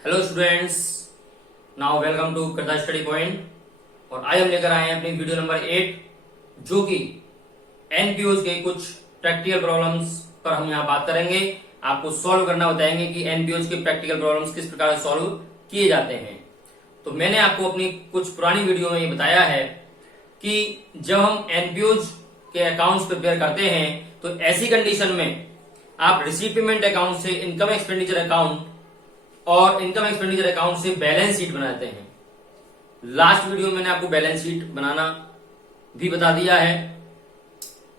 Hello students, now welcome to Krita study point. और आज हम लेकर आए हैं अपनी वीडियो नंबर 8 जो कि एनपीओज के कुछ प्रैक्टिकल प्रॉब्लम्स पर हम यहाँ बात करेंगे। आपको सॉल्व करना बताएंगे कि एनपीओज के प्रैक्टिकल प्रॉब्लम्स किस प्रकार से सॉल्व किए जाते हैं। तो मैंने आपको अपनी कुछ पुरानी वीडियो में ये बताया है कि जब हम एनपीओज के अकाउंट्स प्रिपेयर करते हैं तो ऐसी कंडीशन में आप रिसीट पेमेंट अकाउंट से इनकम एक्सपेंडिचर अकाउंट और इनकम एक्सपेंडिचर अकाउंट से बैलेंस शीट बनाते हैं। लास्ट वीडियो में मैंने आपको बैलेंस शीट बनाना भी बता दिया है।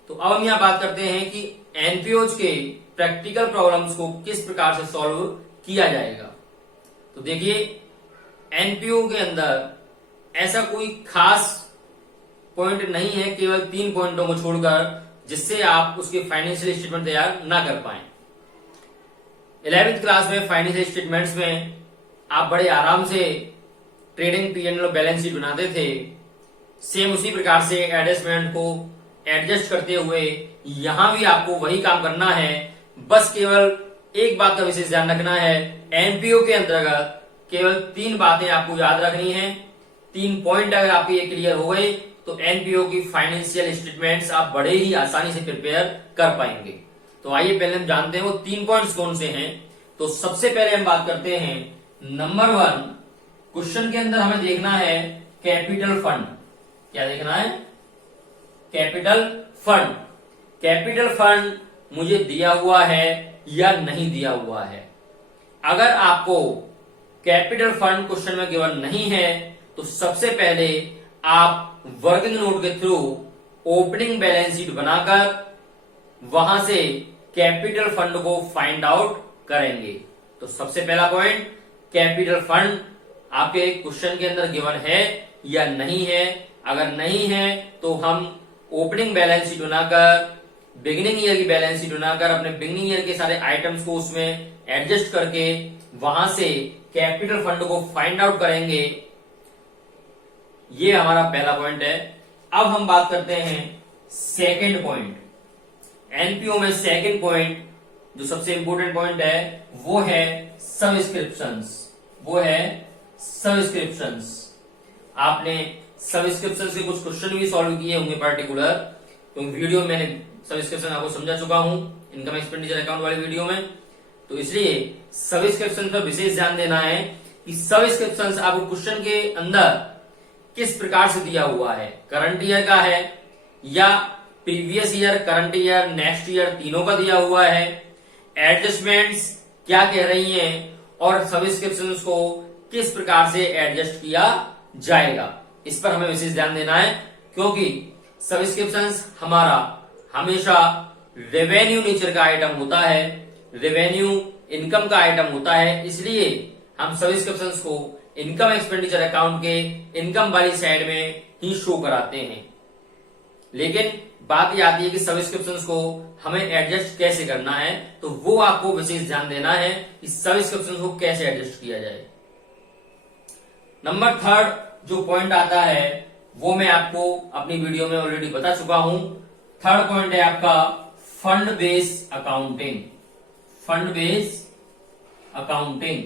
तो अब हम यहां बात करते हैं कि एनपीओज के प्रैक्टिकल प्रॉब्लम्स को किस प्रकार से सॉल्व किया जाएगा। तो देखिए, एनपीओ के अंदर ऐसा कोई खास पॉइंट नहीं है, केवल 3 पॉइंटों को छोड़कर, जिससे आप उसके फाइनेंशियल स्टेटमेंट तैयार ना कर पाए। 11वीं क्लास में फाइनेंशियल स्टेटमेंट्स में आप बड़े आराम से trading P and L balance sheet बनाते थे। सेम उसी प्रकार से एडजस्टमेंट को एडजस्ट करते हुए यहां भी आपको वही काम करना है। बस केवल एक बात का विशेष ध्यान रखना है, एनपीओ के अंतर्गत केवल 3 बातें आपको याद रखनी है। 3 पॉइंट अगर आपके ये क्लियर हो गए तो एनपीओ की फाइनेंशियल स्टेटमेंट्स आप बड़े ही आसानी से प्रिपेयर कर पाएंगे। तो आइए पहले हम जानते हैं वो 3 पॉइंट्स कौन से हैं। तो सबसे पहले हम बात करते हैं नंबर 1। क्वेश्चन के अंदर हमें देखना है कैपिटल फंड। क्या देखना है? Capital fund. कैपिटल फंड मुझे दिया हुआ है या नहीं दिया हुआ है। अगर आपको कैपिटल फंड क्वेश्चन में गिवन नहीं है तो सबसे पहले आप वर्किंग नोट के थ्रू ओपनिंग बैलेंस शीट बनाकर वहां से कैपिटल फंड को फाइंड आउट करेंगे। तो सबसे पहला पॉइंट, कैपिटल फंड आपके क्वेश्चन के अंदर गिवन है या नहीं है। अगर नहीं है तो हम ओपनिंग बैलेंस शीट बनाकर, बिगिनिंग ईयर की बैलेंस शीट बनाकर, अपने बिगिनिंग ईयर के सारे आइटम्स को उसमें एडजस्ट करके वहां से कैपिटल फंड को फाइंड आउट करेंगे। ये हमारा पहला पॉइंट है। अब हम बात करते हैं सेकेंड पॉइंट। एनपीओ में सेकेंड पॉइंट जो सबसे इंपोर्टेंट पॉइंट है वो है सब्सक्रिप्शंस। वो है सब्सक्रिप्शंस। आपने सब्सक्रिप्शन से कुछ क्वेश्चन भी सॉल्व किए होंगे पर्टिकुलर, तो वीडियो में मैंने सब्सक्रिप्शन आपको समझा चुका हूं इनकम एक्सपेंडिचर अकाउंट वाली वीडियो में। तो इसलिए सब्सक्रिप्शन पर विशेष ध्यान देना है कि सब्सक्रिप्शन आपको क्वेश्चन के अंदर किस प्रकार से दिया हुआ है, करंट ईयर का है या previous year, current year, next year, तीनों का दिया हुआ है। एडजस्टमेंट्स क्या कह रही हैं और सब्सक्रिप्शंस को किस प्रकार से एडजस्ट किया जाएगा, इस पर हमें विशेष ध्यान देना है। क्योंकि सब्सक्रिप्शंस हमारा हमेशा रेवेन्यू नेचर का आइटम होता है, रेवेन्यू इनकम का आइटम होता है। इसलिए हम सब्सक्रिप्शंस को इनकम एक्सपेंडिचर अकाउंट के इनकम वाली साइड में ही शो कराते हैं। लेकिन बात यह आती है कि सब्सक्रिप्शंस को हमें एडजस्ट कैसे करना है, तो वो आपको विशेष ध्यान देना है कि सब्सक्रिप्शंस को कैसे एडजस्ट किया जाए। नंबर 3 जो पॉइंट आता है वो मैं आपको अपनी वीडियो में ऑलरेडी बता चुका हूं। 3rd पॉइंट है आपका fund base accounting. Fund base accounting.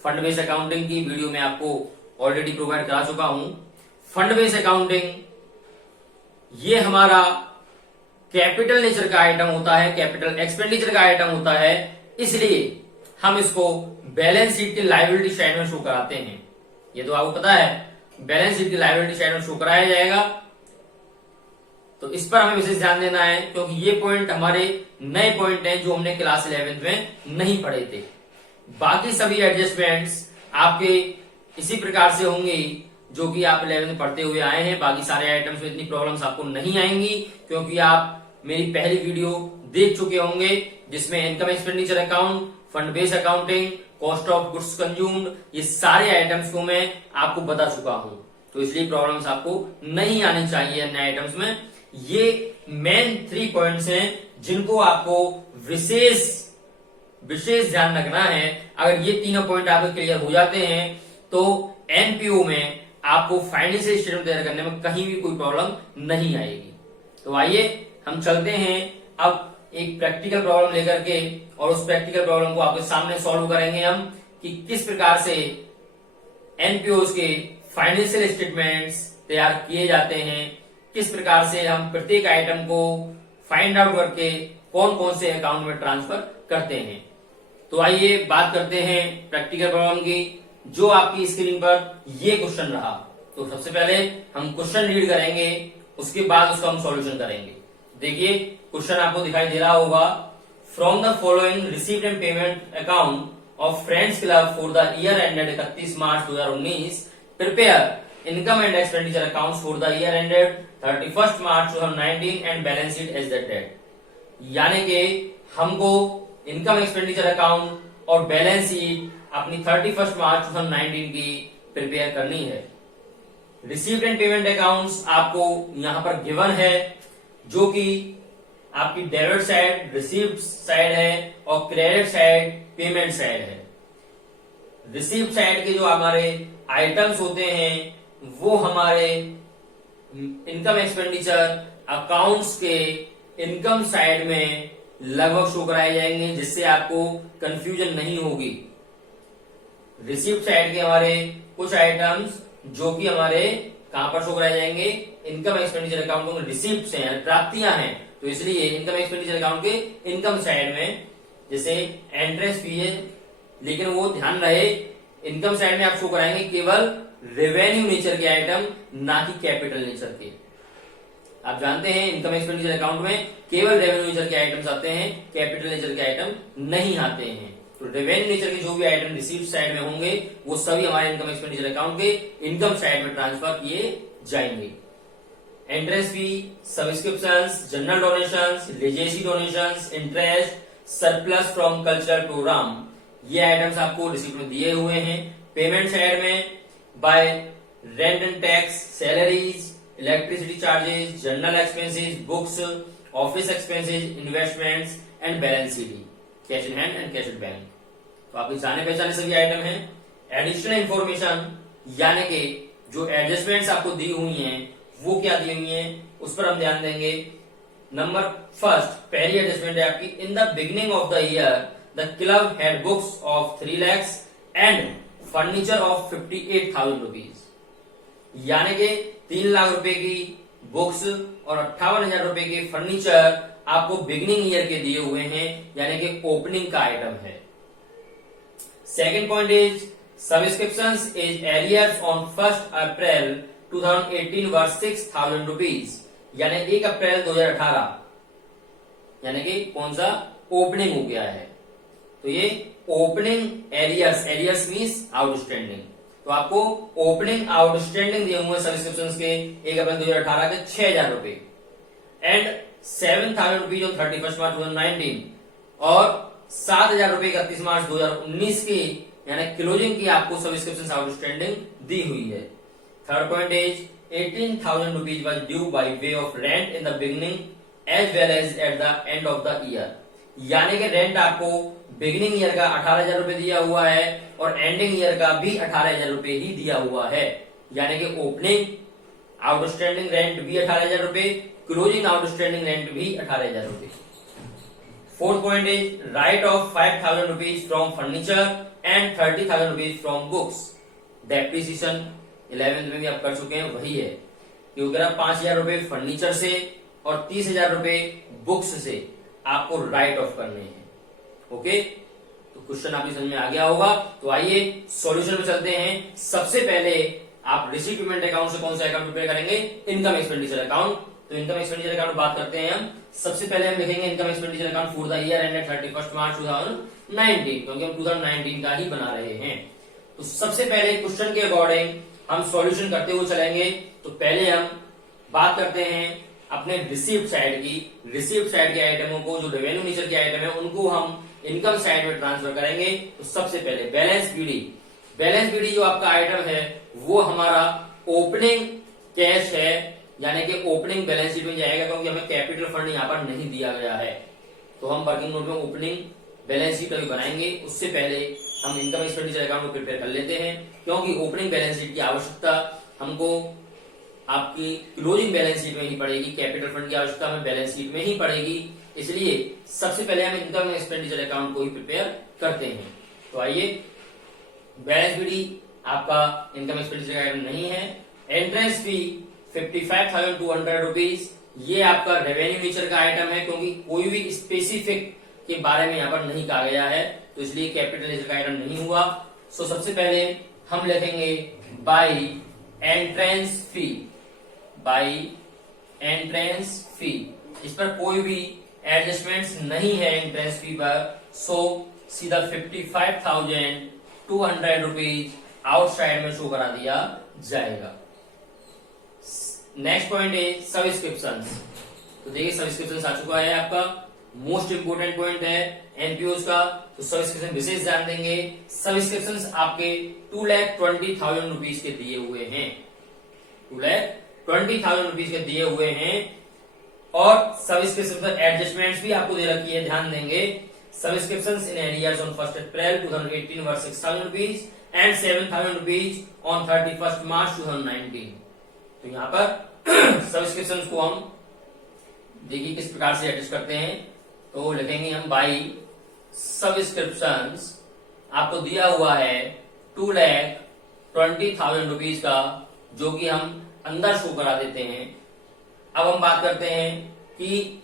Fund base accounting की वीडियो में आपको ऑलरेडी प्रोवाइड करा चुका हूं। फंड बेस अकाउंटिंग ये हमारा कैपिटल नेचर का आइटम होता है, कैपिटल एक्सपेंडिचर का आइटम होता है। इसलिए हम इसको बैलेंस शीट की लायबिलिटी साइड में शो कराते हैं। ये तो आपको पता है, बैलेंस शीट की लायबिलिटी साइड में शो कराया जाएगा। तो इस पर हमें विशेष ध्यान देना है क्योंकि ये पॉइंट हमारे नए पॉइंट हैं जो हमने क्लास 11th में नहीं पढ़े थे। बाकी सभी एडजस्टमेंट्स आपके इसी प्रकार से होंगी जो कि आप 11th में पढ़ते हुए आए हैं। बाकी सारे आइटम्स में इतनी प्रॉब्लम्स आपको नहीं आएंगी क्योंकि आप मेरी पहली वीडियो देख चुके होंगे जिसमें income expenditure account, fund base accounting, cost of goods consumed, ये सारे आइटम्स को मैं आपको बता चुका हूं। तो इसलिए प्रॉब्लम्स आपको नहीं आनी चाहिए अन्य आइटम्स में। ये मेन 3 पॉइंट्स हैं जिनको आपको विशेष ध्यान रखना है। अगर ये तीनों पॉइंट आपके क्लियर हो जाते हैं तो एनपीओ में आपको फाइनेंशियल स्टेटमेंट तैयार करने में कहीं भी कोई प्रॉब्लम नहीं आएगी। तो आइए हम चलते हैं अब एक प्रैक्टिकल प्रॉब्लम लेकर के और उस प्रैक्टिकल प्रॉब्लम को आपके सामने सॉल्व करेंगे हम कि किस प्रकार से एनपीओज के फाइनेंशियल स्टेटमेंट्स तैयार किए जाते हैं, किस प्रकार से हम प्रत्येक आइटम को फाइंड आउट करके कौन कौन से अकाउंट में ट्रांसफर करते हैं। तो आइए बात करते हैं प्रैक्टिकल प्रॉब्लम की, जो आपकी स्क्रीन पर ये क्वेश्चन रहा। तो सबसे पहले हम क्वेश्चन रीड करेंगे, उसके बाद उसका हम सॉल्यूशन करेंगे। देखिए क्वेश्चन आपको दिखाई दे रहा होगा, from the following received and payment account of friends club for the year ended 31 March 2019 prepare income and expenditure accounts for the year ended 31 March 2019 and balance sheet as that date. यानी कि हमको income expenditure account और balance sheet अपनी 31 March 2019 की prepare करनी है। Received and payment accounts आपको यहां पर गिवन है, जो कि आपकी डेबिट साइड रिसीव्ड साइड है और क्रेडिट साइड पेमेंट साइड है। रिसीव्ड साइड के जो हमारे आइटम्स होते हैं वो हमारे इनकम एक्सपेंडिचर अकाउंट्स के इनकम साइड में लगभग शो कराए जाएंगे, जिससे आपको कंफ्यूजन नहीं होगी। रिसीव्ड साइड के हमारे कुछ आइटम्स जो कि हमारे कहां पर शो कराए जाएंगे, इनकम एक्सपेंडिचर अकाउंट में रिसीव्ड से हैं, प्राप्तियां हैं, तो इसलिए इनकम एक्सपेंडिचर अकाउंट के इनकम साइड में जैसे एंट्रेंस फी है, लेकिन वो ध्यान रहे इनकम साइड में आप शो कराएंगे केवल रेवेन्यू नेचर के आइटम, ना कि कैपिटल नेचर के। आप जानते हैं इनकम एक्सपेंडिचर अकाउंट में केवल रेवेन्यू नेचर के आइटम्स आते हैं, कैपिटल नेचर के आइटम नहीं आते हैं। तो रेवेन्यू नेचर के जो भी आइटम रिसीव्ड साइड में होंगे वो सभी हमारे इनकम एक्सपेंडिचर अकाउंट के इनकम साइड में ट्रांसफर किए जाएंगे। Entrance fee, subscriptions, general donations, legacy donations, interest, surplus from cultural programme, ये आइटम्स आपको रिसीप्ट में दिए हुए हैं। पेमेंट साइड में by rent and tax, salaries, electricity charges, general expenses, books, office expenses, investments and balance sheet, cash in hand and cash at bank. तो आपके जाने पहचाने सभी आइटम हैं। एडिशनल इंफॉर्मेशन यानी कि जो एडजस्टमेंट्स आपको दी हुई हैं वो क्या दी हुई हैं, उस पर हम ध्यान देंगे। नंबर फर्स्ट, पहली एडजस्टमेंट है आपकी, इन the beginning of the year the club had books of 3 lakhs and furniture of 58,000 rupees. यानी कि 3 लाख रुपए की बुक्स और 58,000 रुपए के फर्नीचर आपको बिगिनिंग ईयर के दिए हुए हैं, यानी कि ओपनिंग का आइटम है। Second point is subscriptions is arrears on 1 April 2018 were 6,000 rupees, यानी 1 अप्रैल 2018, यानी कि कौन सा ओपनिंग हो गया है। तो ये opening arrears, arrears means outstanding, तो आपको ओपनिंग आउटस्टैंडिंग दिए हुए सब्सक्रिप्शंस के 1 अप्रैल 2018 के 6,000 रुपए एंड 7,000 रुपीज ऑन 31 मार्च 2019 और 7,000 रुपए 31 मार्च 2019 की, यानी क्लोजिंग की आपको सब्सक्रिप्शन आउटस्टैंडिंग दी हुई है। Third point is 18,000 rupees was due by way of rent in the beginning as well as at the end of the year, यानी कि रेंट आपको बिगिनिंग ईयर का 18,000 रुपए दिया हुआ है और एंडिंग ईयर का भी 18,000 रुपए ही दिया हुआ है, यानी कि ओपनिंग आउटस्टैंडिंग रेंट भी 18,000 रुपए, क्लोजिंग आउटस्टैंडिंग रेंट भी 18,000 रुपए। Fourth point is right of 5,000 rupees from furniture and 30,000 rupees from books. Depreciation 11th में भी आप कर चुके हैं, वही है क्योंकि अगर 5,000 रुपए फर्नीचर से और 30,000 रुपए बुक्स से आपको राइट ऑफ करने हैं। ओके, तो क्वेश्चन आपकी समझ में आ गया होगा। तो आइए सॉल्यूशन में चलते हैं। सबसे पहले आप रिसीव पेमेंट अकाउंट से कौन सा अकाउंट प्रिपेयर करेंगे, इनकम एक्सपेंडिचर अकाउंट। तो इनकम एक्सपेंडिचर अकाउंट बात करते हैं हम। सबसे पहले हम लिखेंगे income expenditure account for the year ended 31 March 2019, क्योंकि हम 2019 का ही बना रहे हैं। तो सबसे पहले क्वेश्चन के अकॉर्डिंग हम सॉल्यूशन करते हुए चलेंगे। तो पहले हम बात करते हैं अपने रिसीव्ड साइड की। रिसीव्ड साइड के आइटमों को, जो रेवेन्यू नेचर के आइटम है, उनको हम इनकम साइड में ट्रांसफर करेंगे। तो सबसे पहले बैलेंस बीडी, बैलेंस बीडी जो आपका आइटम है वो हमारा ओपनिंग कैश है, यानी कि ओपनिंग बैलेंस शीट में जाएगा, क्योंकि हमें कैपिटल फंड यहाँ पर नहीं दिया गया है। तो हम वर्किंग नोट में ओपनिंग बैलेंस शीट अभी बनाएंगे, उससे पहले हम इनकम एक्सपेंडिचर अकाउंट को प्रिपेयर कर लेते हैं, क्योंकि ओपनिंग बैलेंस शीट की आवश्यकता हमको आपकी क्लोजिंग बैलेंस शीट में ही पड़ेगी, कैपिटल फंड की आवश्यकता हमें बैलेंस शीट में ही पड़ेगी। इसलिए सबसे पहले हम इनकम एक्सपेंडिचर अकाउंट को ही प्रिपेयर करते हैं। तो आइए बैलेंस बीडी आपका इनकम एक्सपेंडिचर का आइटम नहीं है। एंट्रेंस फी 55,200 रुपीज, ये आपका रेवेन्यू नेचर का आइटम है, क्योंकि कोई भी स्पेसिफिक के बारे में यहाँ पर नहीं कहा गया है, तो इसलिए कैपिटल नेचर का आइटम नहीं हुआ। सो सबसे पहले हम लिखेंगे by entrance fee, by entrance fee, इस पर कोई भी एडजस्टमेंट्स नहीं है एंट्रेंस फी पर। सो सीधा 55,200 रुपीज आउटसाइड में शो करा दिया जाएगा। नेक्स्ट पॉइंट है सब्सक्रिप्शंस। तो देखिए सब्सक्रिप्शंस आ चुका है, आपका मोस्ट इंपोर्टेंट पॉइंट है एनपीओ का, तो सब्सक्रिप्शन विशेष ध्यान देंगे। सब्सक्रिप्शंस आपके 2,20,000 रुपीज के दिए हुए हैं, 2,20,000 रुपीज के दिए हुए हैं। और सब्सक्रिप्शन पर एडजस्टमेंट्स भी आपको दे रखी है, ध्यान देंगे। Subscriptions in arrears on 1 April 2018 were 6,000 rupees and 7,000 rupees on 31 March 2019। तो यहाँ पर सब्सक्रिप्शंस को हम देखिए किस प्रकार से एडजस्ट करते हैं। तो लिखेंगे हम बाई सब्सक्रिप्शंस, आपको दिया हुआ है 2,20,000 रुपीज का, जो कि हम अंदर शो करा देते हैं। अब हम बात करते हैं कि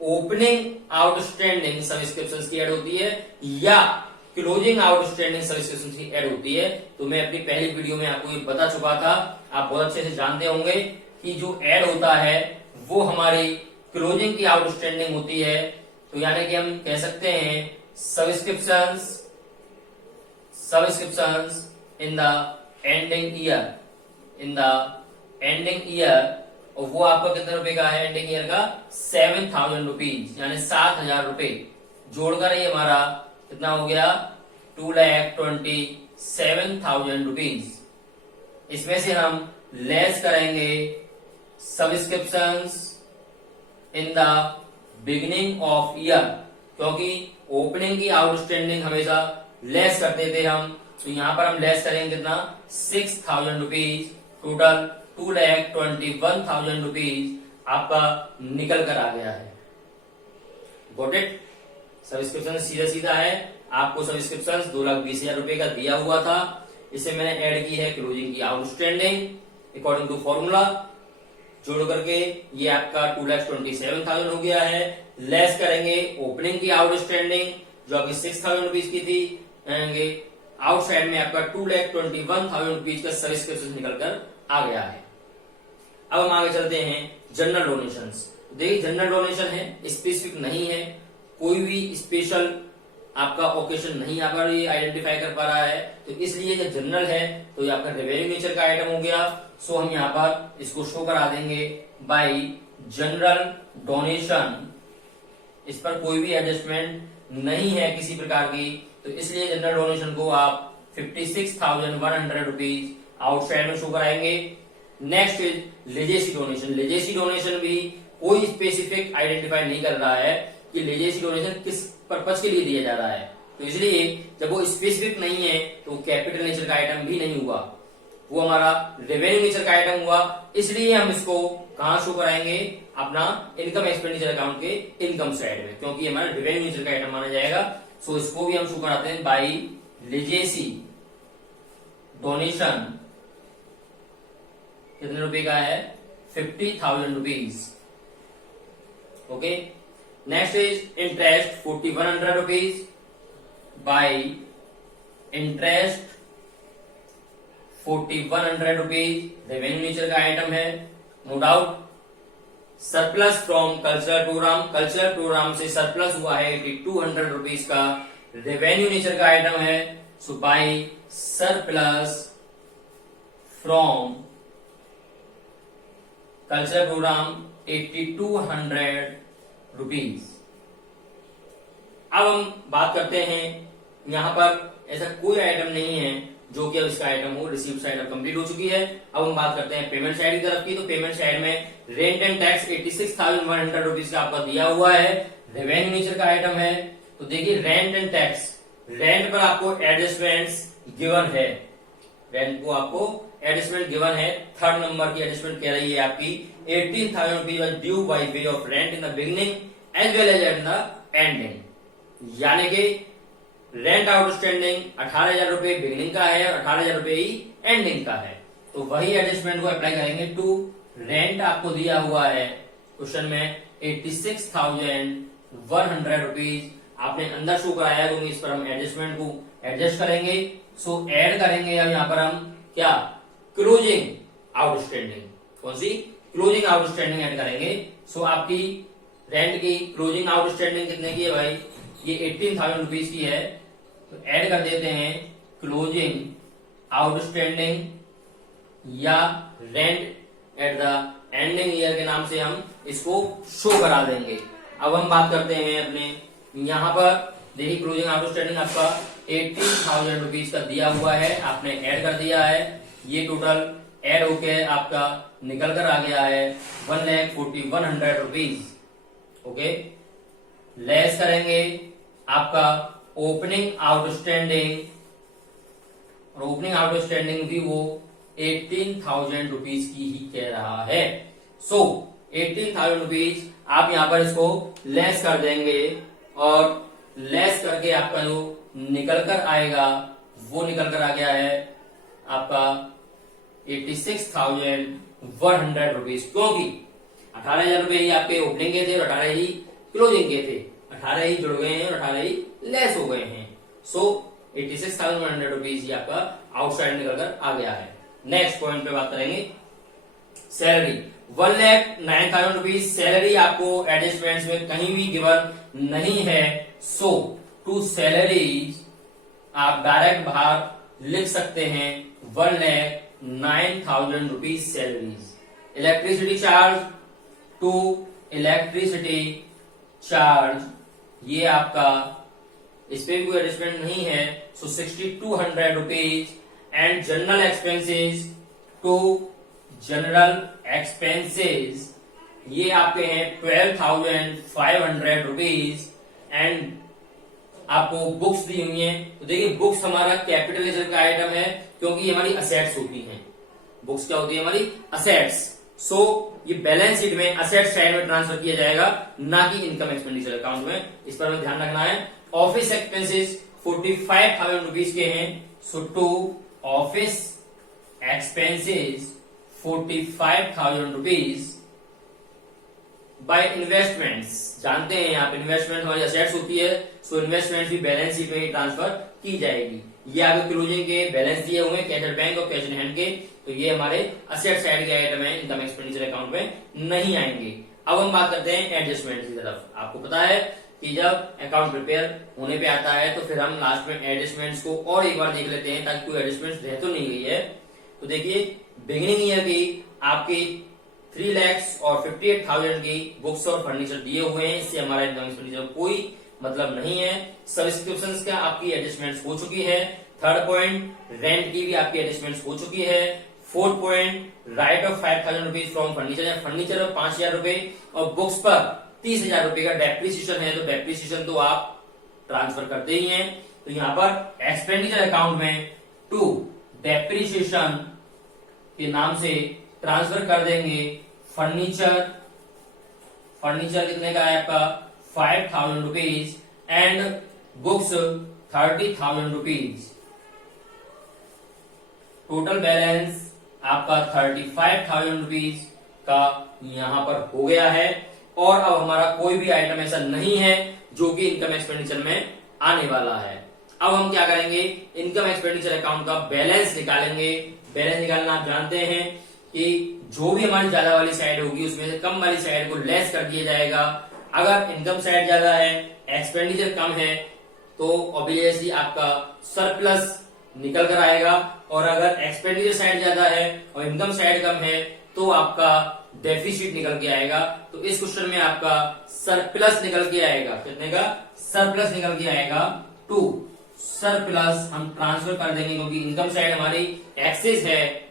ओपनिंग आउटस्टैंडिंग सब्सक्रिप्शंस की ऐड होती है या क्लोजिंग आउटस्टैंडिंग सब्सक्रिप्शंस की ऐड होती है। तो मैं अपनी पहली वीडियो में आपको ये बता चुका था, आप बहुत अच्छे से जानते होंगे कि जो ऐड होता है वो हमारी क्लोजिंग की आउटस्टैंडिंग होती है। तो यानी कि हम कह सकते हैं subscriptions in the ending year, और वो आपका कितने रुपए का है एंडिंग ईयर का? 7,000 रुपीज, यानी 7,000 रुपए जोड़कर ये हमारा कितना हो गया? 2,27,000 रुपीज। इसमें से हम लेस करेंगे subscriptions in the beginning of year, क्योंकि ओपनिंग की आउटस्टैंडिंग हमेशा लेस करते थे हम, तो यहां पर हम लेस करेंगे कितना? 6,000 रुपीज। टोटल 2,21,000 रुपीज आपका निकल कर आ गया है। Got it? सब्सक्रिप्शन सीधा सीधा है, आपको सब्सक्रिप्शन 2,20,000 रुपए का दिया हुआ था, इसे मैंने ऐड की है क्लोजिंग की आउटस्टैंडिंग अकॉर्डिंग टू फॉर्मूला, जोड़ करके ये आपका 2,27,000 हो गया है। लेस करेंगे ओपनिंग की आउटस्टैंडिंग जो आपकी 6,000 रुपीज की थी, आउटसाइड में आपका 2,21,000 रुपीज का सब्सक्रिप्शन निकल कर आ गया है। अब हम आगे चलते हैं जनरल डोनेशंस। देखिए जनरल डोनेशन है, स्पेसिफिक नहीं है, कोई भी स्पेशल आपका ओकेशन नहीं यहाँ पर ये आइडेंटिफाई कर पा रहा है, तो इसलिए ये जनरल है तो ये आपका रेवेन्यू नेचर का आइटम हो गया। सो हम यहाँ पर इसको शो करा देंगे बाई जनरल डोनेशन, इस पर कोई भी एडजस्टमेंट नहीं है किसी प्रकार की, तो इसलिए जनरल डोनेशन को आप 56,100 रुपीज आउटसाइड में शो कराएंगे। Next is legacy donation. Legacy donation भी कोई स्पेसिफिक आइडेंटिफाई नहीं कर रहा है कि लेजेसी डोनेशन किस पर्पज के लिए दिया जा रहा है, तो इसलिए जब वो स्पेसिफिक नहीं है तो कैपिटल नेचर का आइटम भी नहीं हुआ, वो हमारा रेवेन्यू नेचर का आइटम हुआ। इसलिए हम इसको कहां शो कराएंगे? अपना इनकम एक्सपेंडिचर अकाउंट के इनकम साइड में, क्योंकि हमारा रेवेन्यू नेचर का आइटम माना जाएगा। सो इसको भी हम शो कराते हैं बाई लेजेसी डोनेशन। कितने रुपए का है? 50,000 rupees. Okay. Next is interest 4,100 rupees by interest 4,100 rupees revenue nature का आइटम है, no doubt. Surplus from cultural program, cultural program से सरप्लस हुआ है 8,200 रुपीज का रेवेन्यू नेचर का आइटम है। So by surplus from cultural programme 8,200 rupees. अब हम बात करते हैं, यहां पर ऐसा कोई आइटम नहीं है जो कि अब इसका आइटम हो, रिसीव साइड अब कंप्लीट हो चुकी है। अब हम बात करते हैं पेमेंट साइड की तरफ की। तो पेमेंट साइड में रेंट एंड टैक्स 86,100 रुपीज का आपका दिया हुआ है, रेवेन्यू नेचर का आइटम है। तो देखिए रेंट एंड टैक्स, रेंट पर आपको एडजस्टमेंट्स गिवन है, रेंट को आपको एडजस्टमेंट गिवन है। थर्ड नंबर की एडजस्टमेंट कह रही है आपकी 18,000 rupees due by way of rent in the beginning as well as at the ending, यानी कि रेंट आउटस्टैंडिंग 18,000 रुपए बिगिनिंग का है और 18,000 रुपए ही एंडिंग का है, तो वही एडजस्टमेंट को अप्लाई करेंगे टू रेंट। आपको दिया हुआ है क्वेश्चन में 86,100 रुपीज आपने अंदर शो कराया, क्योंकि इस पर हम एडजस्टमेंट को एडजस्ट करेंगे। सो ऐड करेंगे अब यहाँ पर हम क्या, क्लोजिंग आउटस्टैंडिंग, कौन सी, क्लोजिंग आउटस्टैंडिंग ऐड करेंगे। सो आपकी रेंट की क्लोजिंग आउटस्टैंडिंग कितने की है भाई, ये 18,000 रुपीज की है, तो ऐड कर देते हैं क्लोजिंग आउटस्टैंडिंग या rent eight the ending year के नाम से हम इसको शो करा देंगे। अब हम बात करते हैं अपने यहाँ पर, देखिए क्लोजिंग आउटस्टैंडिंग आपका 18,000 रुपीज का दिया हुआ है, आपने ऐड कर दिया है, ये टोटल ऐड होके आपका निकल कर आ गया है 1,41,100 रुपीज। ओके, लेस करेंगे आपका ओपनिंग आउटस्टैंडिंग, और ओपनिंग आउटस्टैंडिंग भी वो 18,000 रुपीज की ही कह रहा है। सो 18,000 रुपीज आप यहां पर इसको लेस कर देंगे, और लेस करके आपका जो निकल कर आएगा वो निकल कर आ गया है आपका 86,100 रुपीज, क्योंकि 18,000 रुपए ही आपके ओपनिंग के थे और 18 ही क्लोजिंग के थे, 18 ही जुड़ गए हैं और 18 ही लेस हो गए हैं। सो 86,100 रुपीज ही आपका आउटसाइड निकल कर आ गया है। नेक्स्ट पॉइंट पे बात करेंगे सैलरी, 1,09,000 रुपीज सैलरी आपको एडजस्टमेंट्स में कहीं भी गिवन नहीं है। सो टू सैलरीज आप डायरेक्ट बाहर लिख सकते हैं 1,09,000 rupees salaries. Electricity charge, to electricity charge, ये आपका इस पे भी कोई एडजस्टमेंट नहीं है, so 6,200 rupees. And general expenses, to general expenses, ये आपके हैं 12,500 रुपीज। एंड आपको बुक्स दी हुई है, तो देखिए बुक्स हमारा कैपिटल लेजर का आइटम है, क्योंकि ये हमारी असेट्स होती हैं। बुक्स क्या होती है, हमारी असेट्स। सो ये बैलेंस शीट में असेट साइड में ट्रांसफर किया जाएगा, ना कि इनकम एक्सपेंडिचर अकाउंट में, इस पर हमें ध्यान रखना है। ऑफिस एक्सपेंसेस 45,000 रुपीज के हैं, so to office expenses 45,000 rupees. By investments, जानते हैं आप इन्वेस्टमेंट हमारी असेट्स होती है, सो इन्वेस्टमेंट भी बैलेंस शीट में ही ट्रांसफर की जाएगी। ये आपके क्लोजिंग के बैलेंस दिए हुए कैश एट बैंक और कैश इन हैंड के, तो ये हमारे असेट साइड के आइटम है, इनकम एक्सपेंडिचर अकाउंट में नहीं आएंगे। अब हम बात करते हैं एडजस्टमेंट की तरफ। आपको पता है कि जब अकाउंट प्रिपेयर होने पे आता है तो फिर हम लास्ट में एडजस्टमेंट्स को और एक बार देख लेते हैं, ताकि कोई एडजस्टमेंट्स रह तो नहीं गई है। तो देखिए बिगिनिंग ईयर की आपकी 3,58,000 की बुक्स और फर्नीचर दिए हुए हैं, इससे हमारा इनकम एक्सपेंडिचर कोई मतलब नहीं है। सब्सक्रिप्शंस का आपकी एडजस्टमेंट्स हो चुकी है। थर्ड पॉइंट, रेंट की भी आपकी एडजस्टमेंट्स हो चुकी है। Fourth point, right of 5,000 rupees from furniture, या फर्नीचर पर 5,000 रुपए और बुक्स पर 30,000 रुपए का डेप्रिसिएशन है, तो डेप्रिसिएशन तो आप ट्रांसफर करते ही हैं। तो यहाँ पर एक्सपेंडिचर अकाउंट में टू डेप्रिसिएशन के नाम से ट्रांसफर कर देंगे फर्नीचर। फर्नीचर कितने का है आपका 5,000 rupees and books 30,000 rupees. Total balance आपका 35,000 रुपीज का यहां पर हो गया है। और अब हमारा कोई भी आइटम ऐसा नहीं है जो कि इनकम एक्सपेंडिचर में आने वाला है। अब हम क्या करेंगे, इनकम एक्सपेंडिचर अकाउंट का बैलेंस निकालेंगे। बैलेंस निकालना आप जानते हैं कि जो भी हमारी ज्यादा वाली साइड होगी उसमें से कम वाली साइड को लेस कर दिया जाएगा। अगर इनकम साइड ज्यादा है, एक्सपेंडिचर कम है, तो ऑब्वियसली आपका सरप्लस निकल कर आएगा। और अगर एक्सपेंडिचर साइड ज्यादा है और इनकम साइड कम है, तो आपका डेफिसिट निकल के आएगा। तो इस क्वेश्चन में आपका सरप्लस निकल के आएगा। कितने का सरप्लस निकल के आएगा, टू सरप्लस हम ट्रांसफर कर देंगे, क्योंकि इनकम साइड हमारी एक्सेस है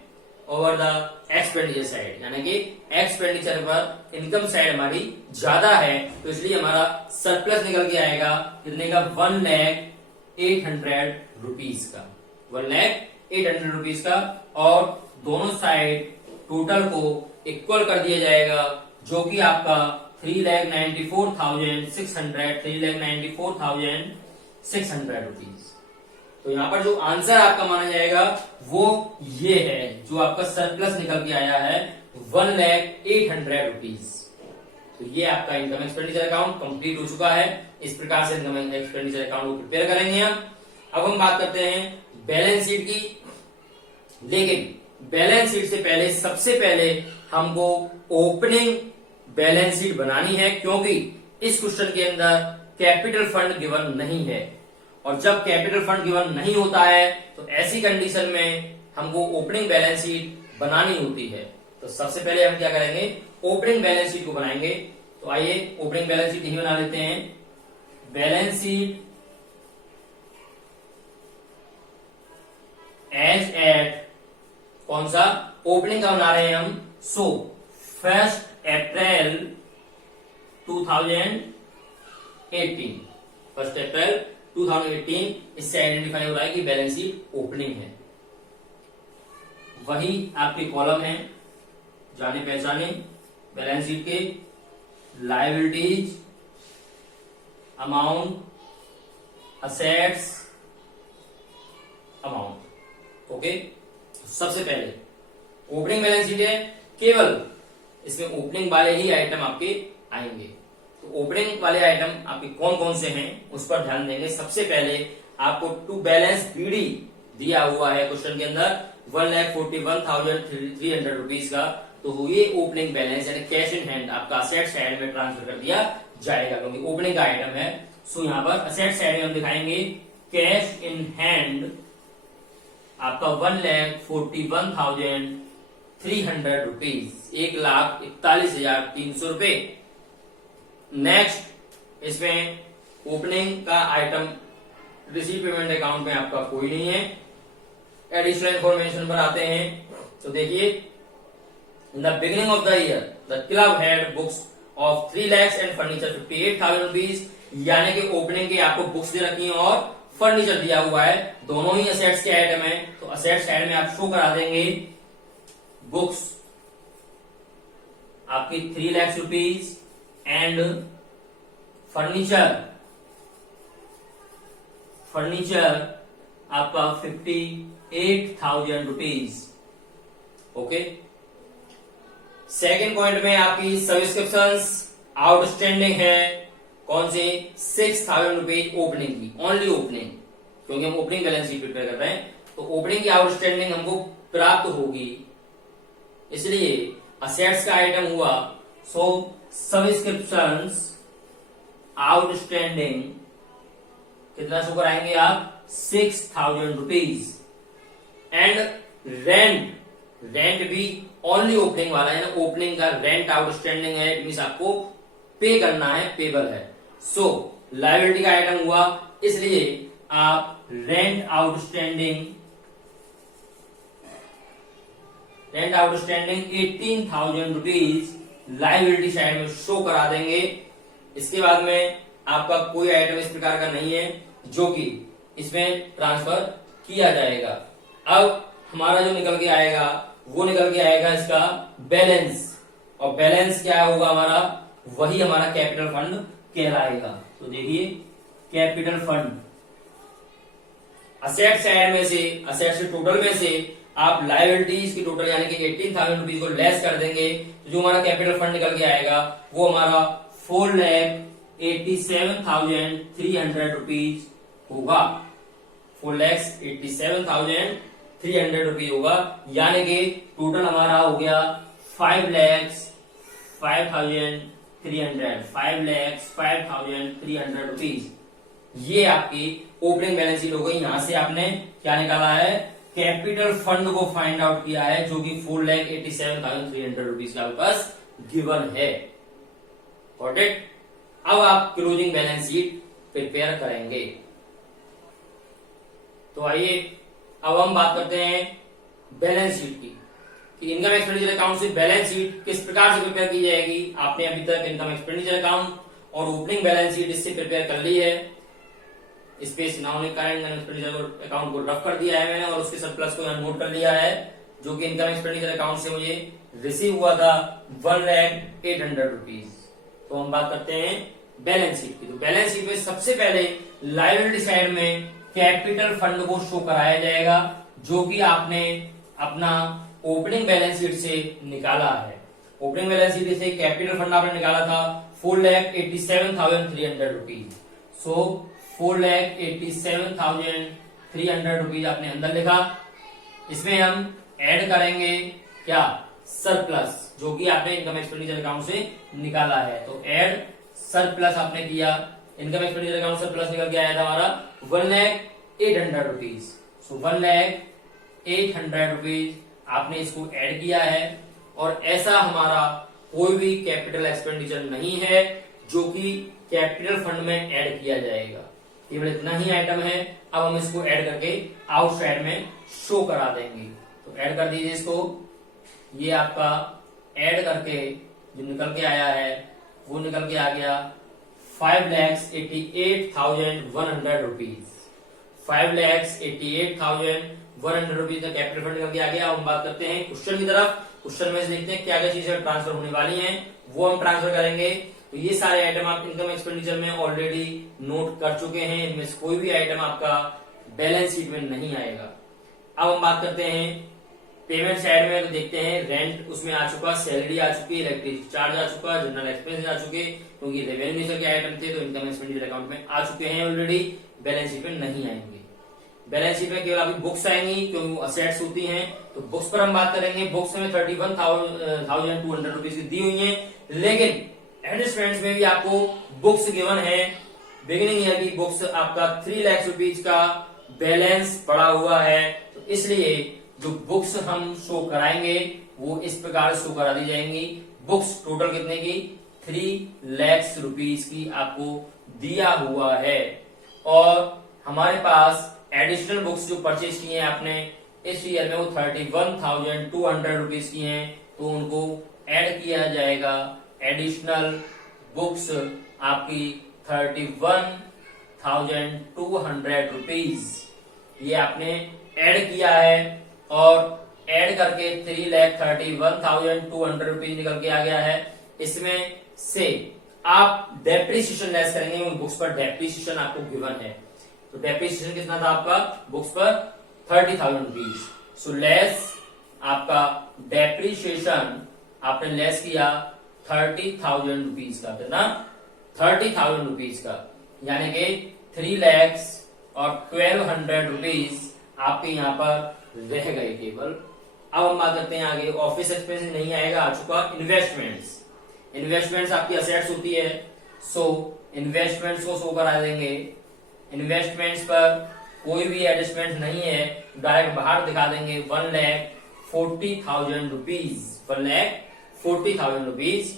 ओवर द एक्सपेंडिचर साइड, यानी कि एक्सपेंडिचर पर इनकम साइड हमारी ज्यादा है, तो इसलिए हमारा सरप्लस निकल के आएगा कितने का 1,08,000 रुपीज का, 1,08,000 रुपीज का। और दोनों साइड टोटल को इक्वल कर दिया जाएगा, जो कि आपका 3,94,600 रुपीज। तो यहाँ पर जो आंसर आपका माना जाएगा वो ये है, जो आपका सरप्लस निकल के आया है 1,08,100 रुपीज। तो ये आपका इनकम एक्सपेंडिचर अकाउंट कंप्लीट हो चुका है। इस प्रकार से इनकम एक्सपेंडिचर अकाउंट को प्रिपेयर करेंगे हम। अब हम बात करते हैं बैलेंस शीट की, लेकिन बैलेंस शीट से पहले सबसे पहले हमको ओपनिंग बैलेंस शीट बनानी है, क्योंकि इस क्वेश्चन के अंदर कैपिटल फंड गिवन नहीं है, और जब कैपिटल फंड गिवन नहीं होता है तो ऐसी कंडीशन में हमको ओपनिंग बैलेंस शीट बनानी होती है। तो सबसे पहले हम क्या करेंगे, ओपनिंग बैलेंस शीट को बनाएंगे। तो आइए ओपनिंग बैलेंस शीट यही बना लेते हैं। बैलेंस शीट एज एट कौन सा ओपनिंग का बना रहे हैं हम, सो 1 अप्रैल 2018, 1 अप्रैल 2018, इससे आइडेंटिफाई हो रहा है कि बैलेंस शीट ओपनिंग है। वही आपके कॉलम है जाने पहचाने बैलेंस शीट के, liabilities, amount, assets, amount. Okay, सबसे पहले ओपनिंग बैलेंस शीट है, केवल इसमें ओपनिंग वाले ही आइटम आपके आएंगे। तो ओपनिंग वाले आइटम आपके कौन कौन से हैं उस पर ध्यान देंगे। सबसे पहले आपको टू बैलेंस बीडी दिया हुआ है क्वेश्चन के अंदर 1,41,300 रुपीज का। तो ये ओपनिंग बैलेंस यानी कैश इन हैंड आपका असेट साइड में ट्रांसफर कर दिया जाएगा, क्योंकि ओपनिंग का आइटम है। सो यहाँ पर असेट साइड में हम दिखाएंगे कैश इन हैंड आपका 1,41,300 रुपीज, 1,41,300 रुपए। नेक्स्ट इसमें ओपनिंग का आइटम रिसीव पेमेंट अकाउंट में आपका कोई नहीं है। एडिशनल इंफॉर्मेशन पर आते हैं तो देखिए, इन the beginning of the year the club had books of 3 lakhs and furniture 58,000 rupees, यानी कि ओपनिंग की आपको बुक्स दे रखी हैं और फर्नीचर दिया हुआ है, दोनों ही असेट्स के आइटम है। तो असेट्स साइड में आप शो करा देंगे बुक्स आपकी 3 lakhs रुपीज एंड फर्नीचर आपका 58,000 रुपीज। ओके, सेकेंड पॉइंट में आपकी सब्सक्रिप्शंस आउटस्टैंडिंग है, कौन सी 6,000 रुपीज ओपनिंग की, ओनली ओपनिंग, क्योंकि हम ओपनिंग बैलेंस शीट प्रिपेयर कर रहे हैं। तो ओपनिंग की आउटस्टैंडिंग हमको प्राप्त होगी, इसलिए असेट्स का आइटम हुआ। सो सब्सक्रिप्शंस आउटस्टैंडिंग कितना शो कराएंगे आप, 6,000 रुपीज। एंड रेंट भी ओनली ओपनिंग वाला है ना, ओपनिंग का रेंट आउटस्टैंडिंग है, इट मींस आपको पे करना है, पेबल है। सो लायबिलिटी का आइटम हुआ, इसलिए आप rent outstanding 18,000 rupees liability side में शो करा देंगे। इसके बाद में आपका कोई आइटम इस प्रकार का नहीं है जो कि इसमें ट्रांसफर किया जाएगा। अब हमारा जो निकल के आएगा वो निकल के आएगा इसका बैलेंस, और बैलेंस क्या होगा हमारा, वही हमारा कैपिटल फंड कहलाएगा। तो देखिए कैपिटल फंड असेट साइड में से, असेट से टोटल में से आप लायबिलिटीज की टोटल यानी कि 18,000 रुपीज को लेस कर देंगे, तो जो हमारा कैपिटल फंड निकल के आएगा वो हमारा 4,87,300 रुपीज होगा। 4,87,300 रुपीज होगा, यानी कि टोटल हमारा हो गया 5,05,300 रुपीज। ये आपकी ओपनिंग बैलेंस शीट हो गई। यहां से आपने क्या निकाला है, कैपिटल फंड को फाइंड आउट किया है, जो कि 4,87,300 रुपीज का पास गिवन है। Got it. अब आप क्लोजिंग बैलेंस शीट प्रिपेयर करेंगे। तो आइए अब हम बात करते हैं बैलेंस शीट की, कि इनकम एक्सपेंडिचर अकाउंट से बैलेंस शीट किस प्रकार से प्रिपेयर की जाएगी। आपने अभी तक इनकम एक्सपेंडिचर अकाउंट और ओपनिंग बैलेंस शीट इससे प्रिपेयर कर ली है। Space noun income expenditure account को रफ कर दिया है मैंने, और उसके सरप्लस को यहाँ नोट कर लिया है, जो कि इनकम एक्सपेंडिचर अकाउंट से मुझे रिसीव हुआ था 1,08,100 रुपीज। तो हम बात करते हैं बैलेंस शीट की। तो बैलेंस शीट में सबसे पहले लायबिलिटी साइड में कैपिटल फंड को शो कराया जाएगा जो कि आपने अपना ओपनिंग बैलेंस शीट से निकाला है। ओपनिंग बैलेंस शीट से कैपिटल फंड आपने निकाला था 4,87,300 रुपीज। सो 4,87,300 रुपीज आपने अंदर लिखा। इसमें हम ऐड करेंगे क्या, सरप्लस, जो कि आपने इनकम एक्सपेंडिचर अकाउंट से निकाला है। तो ऐड सरप्लस आपने किया, इनकम एक्सपेंडिचर अकाउंट सरप्लस निकल के आया था हमारा 1,08,00 रुपीज। सो 1,08,00 रुपीज आपने इसको ऐड किया है। और ऐसा हमारा कोई भी कैपिटल एक्सपेंडिचर नहीं है जो कि कैपिटल फंड में ऐड किया जाएगा, केवल इतना ही आइटम है। अब हम इसको ऐड करके आउटसाइड में शो करा देंगे। तो ऐड कर दीजिए इसको। ये आपका ऐड करके जो निकल के आया है वो निकल के आ गया 5,88,100 रुपीज। 5,88,100 रुपीज का कैपिटल फंड निकल के आ गया। अब हम बात करते हैं क्वेश्चन की तरफ। क्वेश्चन में से देखते हैं क्या क्या चीजें ट्रांसफर होने वाली हैं, वो हम ट्रांसफर करेंगे। तो ये सारे आइटम आप इनकम एक्सपेंडिचर में ऑलरेडी नोट कर चुके हैं। इनमें से कोई भी आइटम आपका बैलेंस शीट में नहीं आएगा। अब हम बात करते हैं पेमेंट साइड में। तो देखते हैं रेंट उसमें आ चुका, सैलरी आ चुकी, इलेक्ट्रिसिटी चार्ज आ चुका, जनरल एक्सपेंस आ चुके, क्योंकि रेवेन्यू नेचर के आइटम थे तो इनकम एक्सपेंडिचर अकाउंट में आ चुके हैं ऑलरेडी, बैलेंस शीट में नहीं आएंगे। बैलेंस शीट में केवल अभी बुक्स आएंगी क्योंकि वो असेट्स होती हैं। तो बुक्स पर हम बात करेंगे। बुक्स में 31,200 रुपीज की दी हुई है, लेकिन एडजस्टमेंट्स में भी आपको बुक्स गिवन है। बिगिनिंग ईयर की बुक्स आपका 3 लाख रुपीज का बैलेंस पड़ा हुआ है। तो इसलिए जो बुक्स हम शो कराएंगे वो इस प्रकार शो करा दी जाएंगी। बुक्स टोटल कितने की, 3 लाख रुपीज की आपको दिया हुआ है। और हमारे पास एडिशनल बुक्स जो परचेज किए हैं आपने इस ईयर में वो 31,200 रुपीज की हैं, तो उनको ऐड किया जाएगा। एडिशनल बुक्स आपकी 31,200 रुपीज ये आपने ऐड किया है। और ऐड करके 3,31,200 रुपीज निकल के आ गया है। इसमें से आप डेप्रिसिएशन लेस करेंगे, बुक्स पर डेप्रिसिएशन आपको गिवन है। तो डेप्रिसिएशन कितना था आपका बुक्स पर 30,000 रुपीज। सो लेस आपका डेप्रिसिएशन आपने लेस किया 30,000 रुपीज का, कितना 30,000 रुपीज का, यानी कि 3 लाख और 1,200 रुपीज आपके यहाँ पर रह गए केवल। अब हम बात करते हैं आगे। ऑफिस एक्सपेंस नहीं आएगा, आ चुका इन्वेस्टमेंट्स। इन्वेस्टमेंट्स आपकी असेट्स होती है। सो इन्वेस्टमेंट्स को शो करा देंगे। इन्वेस्टमेंट्स पर कोई भी एडजस्टमेंट नहीं है, डायरेक्ट बाहर दिखा देंगे 1,40,000 रुपीज, 1,40,000 रुपीज।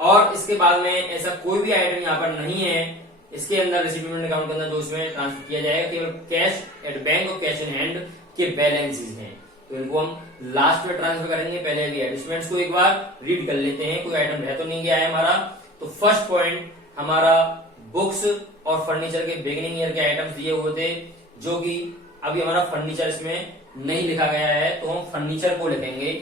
और इसके बाद में ऐसा कोई भी आइटम यहाँ पर नहीं है इसके अंदर रिसीवेबल अकाउंट के अंदर जो इसमें ट्रांसफर किया जाएगा, केवल कैश एट बैंक और कैश इन हैंड के बैलेंसेस हैं। तो इनको हम लास्ट में ट्रांसफर करेंगे। पहले अभी एडजस्टमेंट्स को एक बार रीड कर लेते हैं, कोई आइटम रह तो नहीं गया है हमारा। तो फर्स्ट पॉइंट हमारा बुक्स और फर्नीचर के बिगिनिंग ईयर के आइटम्स दिए हुए थे, जो कि अभी हमारा फर्नीचर इसमें नहीं लिखा गया है, तो हम फर्नीचर को लिखेंगे।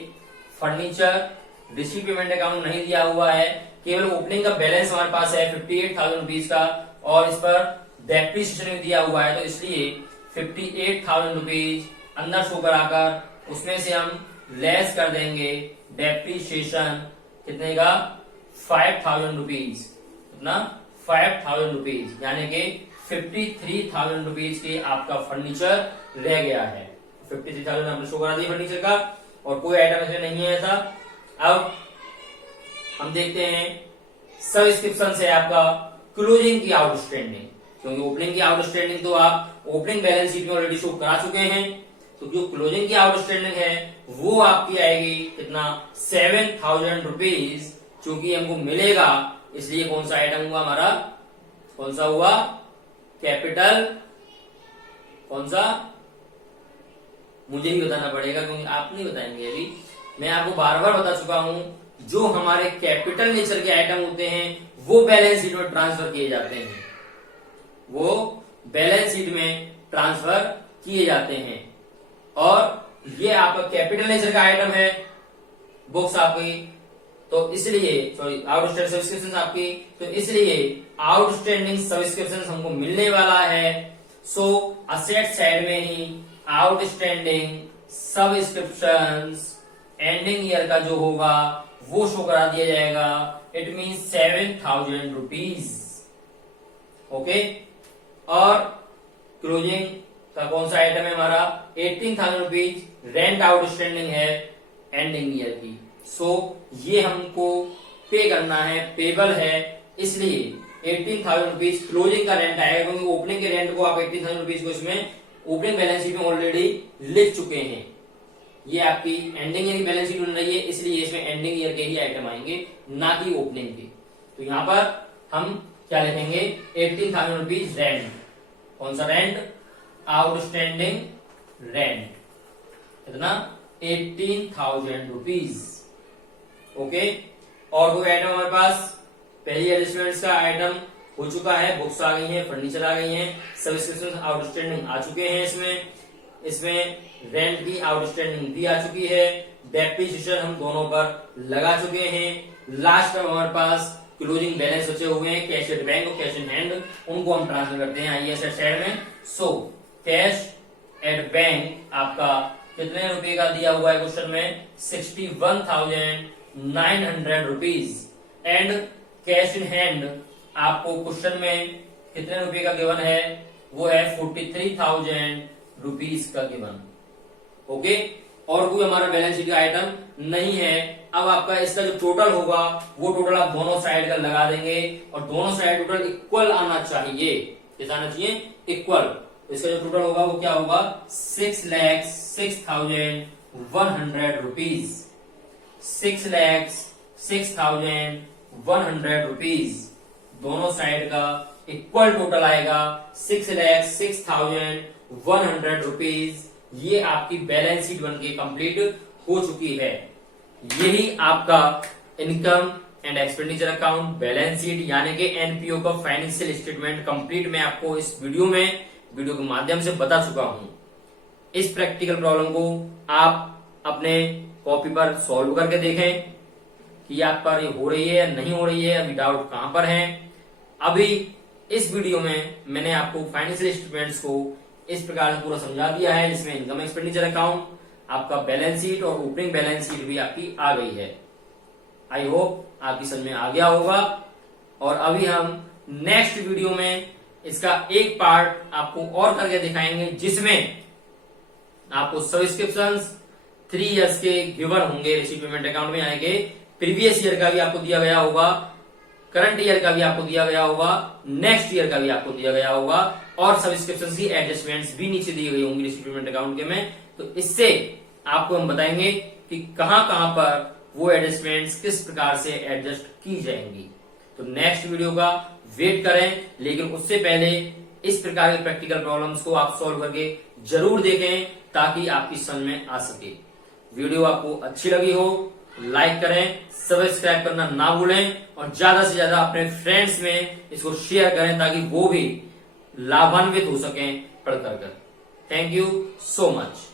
फर्नीचर रिसीव पेमेंट अकाउंट नहीं दिया हुआ है, केवल ओपनिंग का बैलेंस हमारे पास है 58,000 रुपीज का, और इस पर डेप्रिसिएशन भी दिया हुआ है। तो इसलिए 58,000 रुपीज अंदर शो कराकर उसमें से हम लेस कर देंगे डेप्रिसिएशन कितने का, 5,000 रुपीज, कितना 5,000 रुपीज, यानी कि 53,000 रुपीज के आपका फर्नीचर रह गया है। 53,000 हमने शो करा दिया फर्नीचर का, और कोई आइटम इसमें नहीं है ऐसा। अब हम देखते हैं सब्सक्रिप्शन से आपका क्लोजिंग की आउटस्टैंडिंग, क्योंकि ओपनिंग की आउटस्टैंडिंग तो आप ओपनिंग बैलेंस शीट में ऑलरेडी शो करा चुके हैं। तो जो क्लोजिंग की आउटस्टैंडिंग है वो आपकी आएगी कितना, 7,000 रुपीज, चूंकि हमको मिलेगा। इसलिए कौन सा आइटम हुआ हमारा, कौन सा हुआ, कैपिटल, कौन सा, मुझे ही बताना पड़ेगा क्योंकि आप नहीं बताएंगे। अभी मैं आपको बार बार बता चुका हूं, जो हमारे कैपिटल नेचर के आइटम होते हैं वो बैलेंस शीट में ट्रांसफर किए जाते हैं, वो बैलेंस शीट में ट्रांसफर किए जाते हैं। और ये आपका कैपिटल नेचर का आइटम है बुक्स आपकी, तो इसलिए सॉरी आउटस्टैंडिंग सब्सक्रिप्शन आपकी, तो इसलिए आउटस्टैंडिंग सब्सक्रिप्शन हमको मिलने वाला है सो असेट साइड में ही आउटस्टैंडिंग सब्सक्रिप्शंस एंडिंग ईयर का जो होगा वो शो करा दिया जाएगा। It means 7,000 rupees. ओके, और क्लोजिंग का कौन सा आइटम है हमारा 18,000 रुपीज रेंट आउटस्टैंडिंग है एंडिंग ईयर की। सो ये हमको पे करना है, पेबल है, इसलिए 18,000 रुपीज क्लोजिंग का रेंट आएगा, क्योंकि ओपनिंग के रेंट को आप 18,000 रुपीज को इसमें ओपनिंग बैलेंस शीट में ऑलरेडी लिख चुके हैं। ये आपकी एंडिंग ईयर की बैलेंस शीट बन रही है, इसलिए इसमें एंडिंग ईयर के ही आइटम आएंगे, ना कि ओपनिंग के। तो यहाँ पर हम क्या लिखेंगे 18,000 रुपीज रेंट। कौन सा रेंट? आउटस्टैंडिंग रेंट कितना 18,000 रुपीज। ओके, और कोई आइटम हमारे पास पहली एडजस्टमेंट्स का आइटम हो चुका है, बुक्स आ गई हैं, फर्नीचर आ गई हैं, सब्सक्रिप्शन आउटस्टैंडिंग आ चुके हैं, इसमें रेंट की आउटस्टैंडिंग भी आ चुकी है, डेप्रिसिएशन हम दोनों पर लगा चुके हैं। लास्ट में हमारे पास क्लोजिंग बैलेंस बचे हुए हैं, कैश एट बैंक और कैश इन हैंड, उनको हम ट्रांसफर करते हैं आइए एसेट साइड में। सो कैश एट बैंक आपका कितने रुपए का दिया हुआ है क्वेश्चन में 61,900 rupees, and cash in hand आपको क्वेश्चन में कितने रुपए का गिवन है, वो है 43,000 रुपीज का गिवन। ओके, और कोई हमारा बैलेंस शीट का आइटम नहीं है। अब आपका इसका जो टोटल होगा वो टोटल आप दोनों साइड का लगा देंगे, और दोनों साइड टोटल इक्वल आना चाहिए। कितना आना चाहिए? इक्वल। इसका जो टोटल होगा वो क्या होगा 6,06,100 रुपीज। 6,06,100 रुपीज दोनों साइड का इक्वल टोटल आएगा 6,06,100 रुपीज। ये आपकी बैलेंस शीट बनके कंप्लीट हो चुकी है। यही आपका income and expenditure account balance sheet यानी कि एनपीओ का फाइनेंशियल स्टेटमेंट कंप्लीट मैं आपको इस वीडियो के माध्यम से बता चुका हूं। इस प्रैक्टिकल प्रॉब्लम को आप अपने कॉपी पर सॉल्व करके देखें कि आप पर ये हो रही है या नहीं हो रही है, अभी डाउट कहां पर है। अभी इस वीडियो में मैंने आपको फाइनेंशियल स्टेटमेंट्स को इस प्रकार से पूरा समझा दिया है, जिसमें इनकम एक्सपेंडिचर अकाउंट, आपका बैलेंस शीट और ओपनिंग बैलेंस शीट भी आपकी आ गई है। आई होप आपकी समझ में आ गया होगा। और अभी हम नेक्स्ट वीडियो में इसका एक पार्ट आपको और करके दिखाएंगे, जिसमें आपको सब्सक्रिप्शंस 3 इयर्स के गिवन होंगे रिसीव पेमेंट अकाउंट में आएंगे, प्रीवियस ईयर का भी आपको दिया गया होगा, करंट ईयर का भी आपको दिया गया होगा, नेक्स्ट ईयर का भी आपको दिया गया होगा, और सब्सक्रिप्शन की एडजस्टमेंट्स भी नीचे दी गई होंगी रिसीव पेमेंट अकाउंट के में। तो इससे आपको हम बताएंगे कि कहां कहां पर वो एडजस्टमेंट्स किस प्रकार से एडजस्ट की जाएंगी। तो नेक्स्ट वीडियो का वेट करें, लेकिन उससे पहले इस प्रकार के प्रैक्टिकल प्रॉब्लम्स को आप सॉल्व करके जरूर देखें, ताकि आपकी समझ में आ सके। वीडियो आपको अच्छी लगी हो लाइक करें, सब्सक्राइब करना ना भूलें, और ज्यादा से ज्यादा अपने फ्रेंड्स में इसको शेयर करें, ताकि वो भी लाभान्वित हो सकें पढ़कर। Thank you so much.